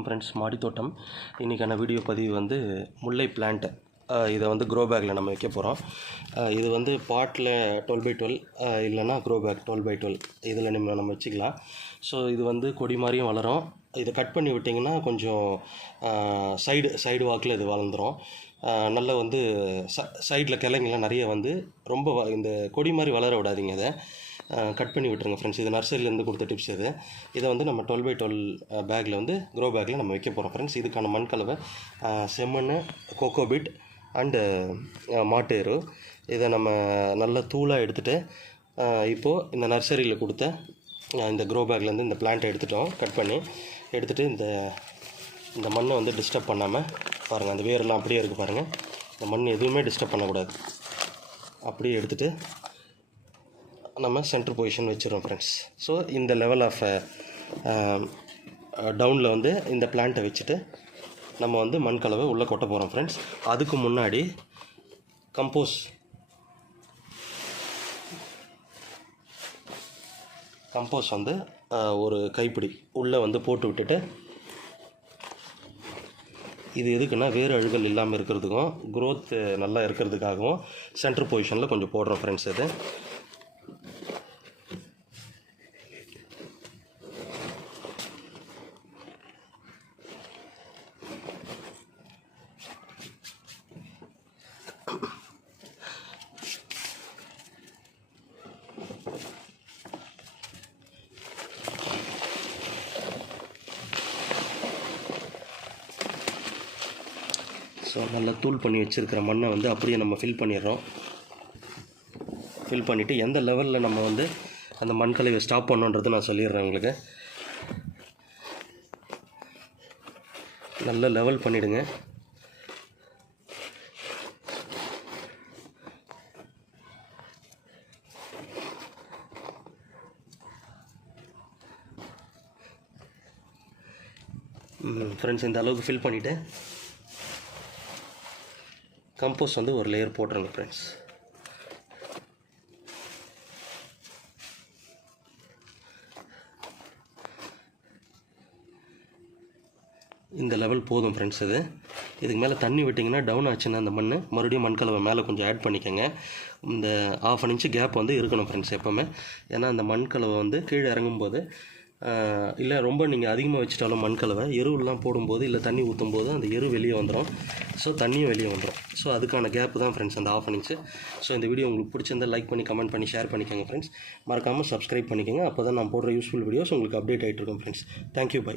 Friends, மாடி தோட்டம். இன்றைக்கான வீடியோ பதிவு வந்து முல்லை பிளான்ட். இதை வந்து க்ரோ பேக்கில் நம்ம வைக்க போகிறோம். இது வந்து பாட்டில் 12x12 இல்லைனா க்ரோ பேக் 12x12 இதில் நம்ம வச்சுக்கலாம். ஸோ இது வந்து கொடி மாதிரியும் வளரும். இதை கட் பண்ணி விட்டிங்கன்னா கொஞ்சம் சைடு வாக்கில் இது வளர்ந்துடும். நல்ல வந்து சைடில் கிளைங்கெல்லாம் நிறைய வந்து ரொம்ப இந்த கொடி மாதிரி வளர விடாதீங்க. இதை கட் பண்ணி விட்டுருங்க ஃப்ரெண்ட்ஸ். இது நர்சரியிலேருந்து கொடுத்த டிப்ஸ் இது. இதை வந்து நம்ம 12x12 பேக்கில் வந்து க்ரோ பேக்கில் நம்ம வைக்க போகிறோம் ஃப்ரெண்ட்ஸ். இதுக்கான மண் கலவை செம்மண், கோகோபிட் அண்டு மாட்டு எரு. இதை நம்ம நல்ல தூளாக எடுத்துகிட்டு இப்போது இந்த நர்சரியில் கொடுத்த இந்த க்ரோ பேக்லேருந்து இந்த பிளான்ட்டை எடுத்துட்டோம். கட் பண்ணி எடுத்துகிட்டு இந்த மண்ணை வந்து டிஸ்டர்ப் பண்ணாமல் பாருங்கள், அந்த வேரெல்லாம் அப்படியே இருக்குது பாருங்கள். இந்த மண் எதுவுமே டிஸ்டர்ப் பண்ணக்கூடாது. அப்படியே எடுத்துகிட்டு நம்ம சென்டர் பொசிஷன் வச்சுருவோம் ஃப்ரெண்ட்ஸ். ஸோ இந்த லெவல் ஆஃப் டவுனில் வந்து இந்த பிளான்ட்டை வச்சுட்டு நம்ம வந்து மண் கலவை உள்ளே கொட்ட போகிறோம் ஃப்ரெண்ட்ஸ். அதுக்கு முன்னாடி கம்போஸ் வந்து ஒரு கைப்பிடி உள்ளே வந்து போட்டு விட்டுட்டு, இது எதுக்குன்னா வேறு அழுகல் இல்லாமல் இருக்கிறதுக்கும் க்ரோத் நல்லா இருக்கிறதுக்காகவும் சென்டர் பொசிஷனில் கொஞ்சம் போடுறோம் ஃப்ரெண்ட்ஸ். இது ஸோ நல்லா தூள் பண்ணி வச்சுருக்கிற மண்ணை வந்து அப்படியே நம்ம ஃபில் பண்ணிடுறோம். ஃபில் பண்ணிவிட்டு எந்த லெவலில் நம்ம வந்து அந்த மண் கலவையை ஸ்டாப் பண்ணுன்றது நான் சொல்லிடுறேன் உங்களுக்கு. நல்லா லெவல் பண்ணிவிடுங்க. ஃப்ரெண்ட்ஸ், இந்த அளவுக்கு ஃபில் பண்ணிவிட்டு கம்போஸ்ட் வந்து ஒரு லேயர் போட்டுருங்க ஃப்ரெண்ட்ஸ். இந்த லெவல் போதும் ஃப்ரெண்ட்ஸ். இதுக்கு மேலே தண்ணி விட்டிங்கன்னா டவுன் ஆச்சுன்னா அந்த மண் மறுபடியும் மண் கலவை மேலே கொஞ்சம் ஆட் பண்ணிக்கோங்க. இந்த 1/2 இன்ச்சு கேப் வந்து இருக்கணும் ஃப்ரெண்ட்ஸ் எப்போவுமே. ஏன்னா அந்த மண் கலவை வந்து கீழே இறங்கும்போது இல்லை ரொம்ப நீங்கள் அதிகமாக வச்சுட்டாலும் மண் கலவை எருவெல்லாம் போடும்போது இல்லை தண்ணி ஊற்றும் போது அந்த எரு வெளியே வந்துடும். ஸோ தண்ணியும் வெளியே வந்துடும். ஸோ அதுக்கான கேப்பு தான் ஃப்ரெண்ட்ஸ் அந்த 1/2 இன்ச்சு. ஸோ இந்த வீடியோ உங்களுக்கு பிடிச்சிருந்தால் லைக் பண்ணி கமெண்ட் பண்ணி ஷேர் பண்ணிக்கோங்க ஃப்ரெண்ட்ஸ். மறக்காமல் சப்ஸ்கிரைப் பண்ணிக்கோங்க. அப்போ தான் நான் போடுற யூஸ்ஃபுல் வீடியோஸ் உங்களுக்கு அப்டேட் ஆகிட்டு இருக்கும் ஃப்ரெண்ட்ஸ். Thank you, by.